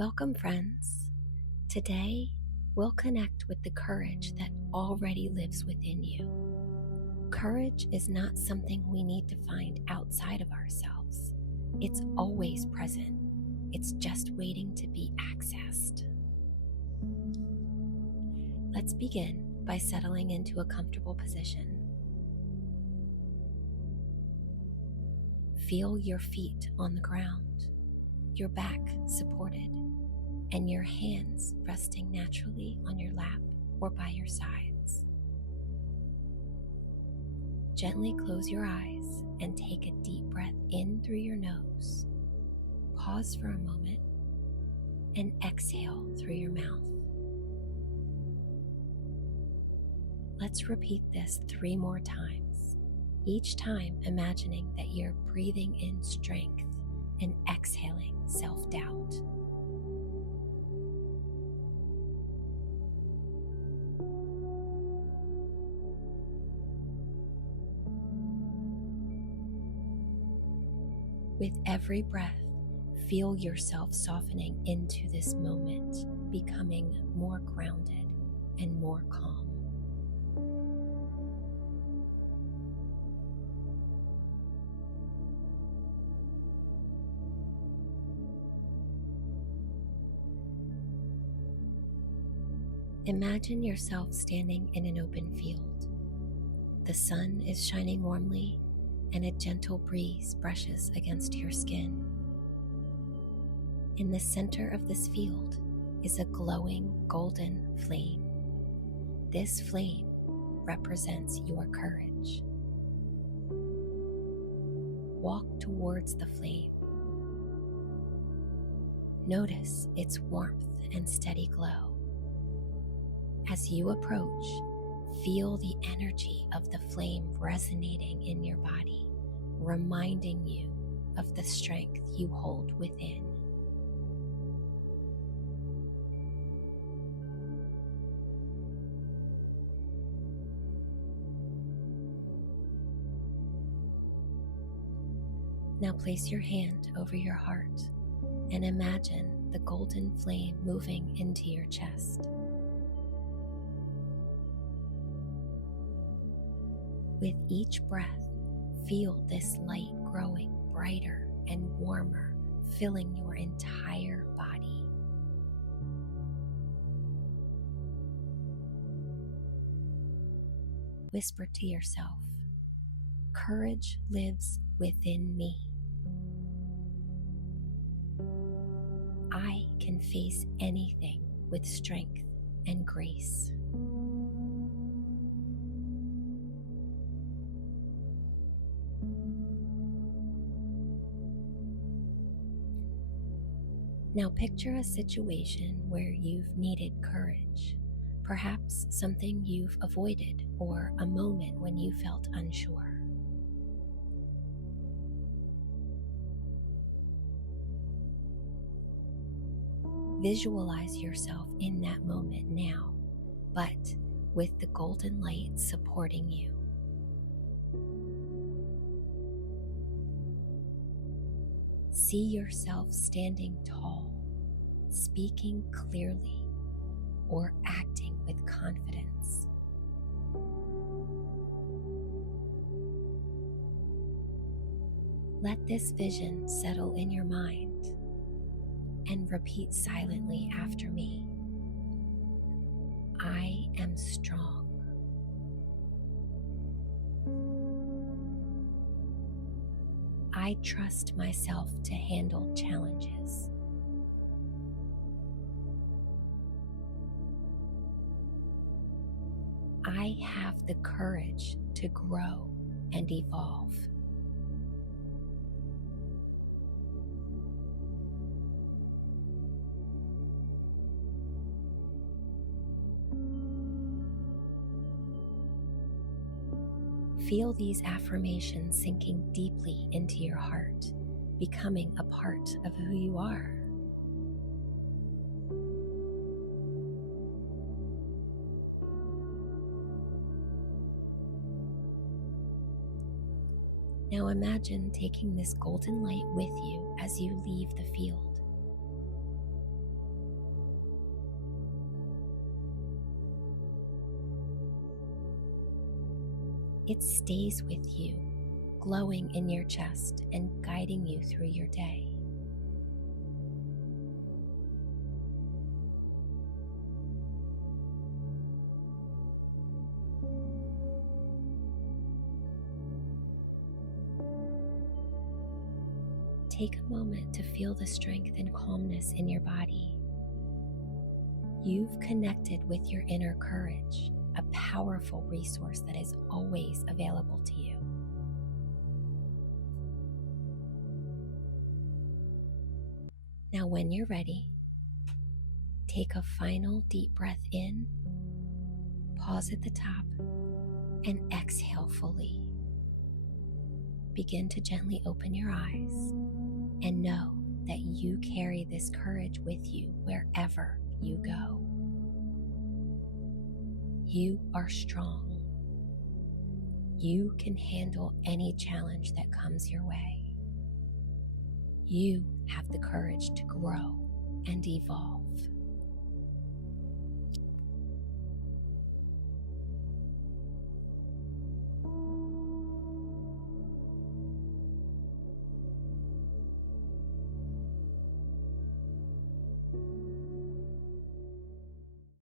Welcome, friends. Today, we'll connect with the courage that already lives within you. Courage is not something we need to find outside of ourselves. It's always present. It's just waiting to be accessed. Let's begin by settling into a comfortable position. Feel your feet on the ground, your back supported, and your hands resting naturally on your lap or by your sides. Gently close your eyes and take a deep breath in through your nose. Pause for a moment and exhale through your mouth. Let's repeat this 3 more times, each time imagining that you're breathing in strength and exhaling self-doubt. With every breath, feel yourself softening into this moment, becoming more grounded and more calm. Imagine yourself standing in an open field. The sun is shining warmly, and a gentle breeze brushes against your skin. In the center of this field is a glowing golden flame. This flame represents your courage. Walk towards the flame. Notice its warmth and steady glow. As you approach, feel the energy of the flame resonating in your body, reminding you of the strength you hold within. Now place your hand over your heart and imagine the golden flame moving into your chest. With each breath, feel this light growing brighter and warmer, filling your entire body. Whisper to yourself, "Courage lives within me. I can face anything with strength and grace." Now picture a situation where you've needed courage, perhaps something you've avoided or a moment when you felt unsure. Visualize yourself in that moment now, but with the golden light supporting you. See yourself standing tall, speaking clearly, or acting with confidence. Let this vision settle in your mind and repeat silently after me. I am strong. I trust myself to handle challenges. I have the courage to grow and evolve. Feel these affirmations sinking deeply into your heart, becoming a part of who you are. Now imagine taking this golden light with you as you leave the field. It stays with you, glowing in your chest and guiding you through your day. Take a moment to feel the strength and calmness in your body. You've connected with your inner courage, a powerful resource that is always available to you. Now, when you're ready, take a final deep breath in, pause at the top, and exhale fully. Begin to gently open your eyes and know that you carry this courage with you wherever you go. You are strong. You can handle any challenge that comes your way. You have the courage to grow and evolve.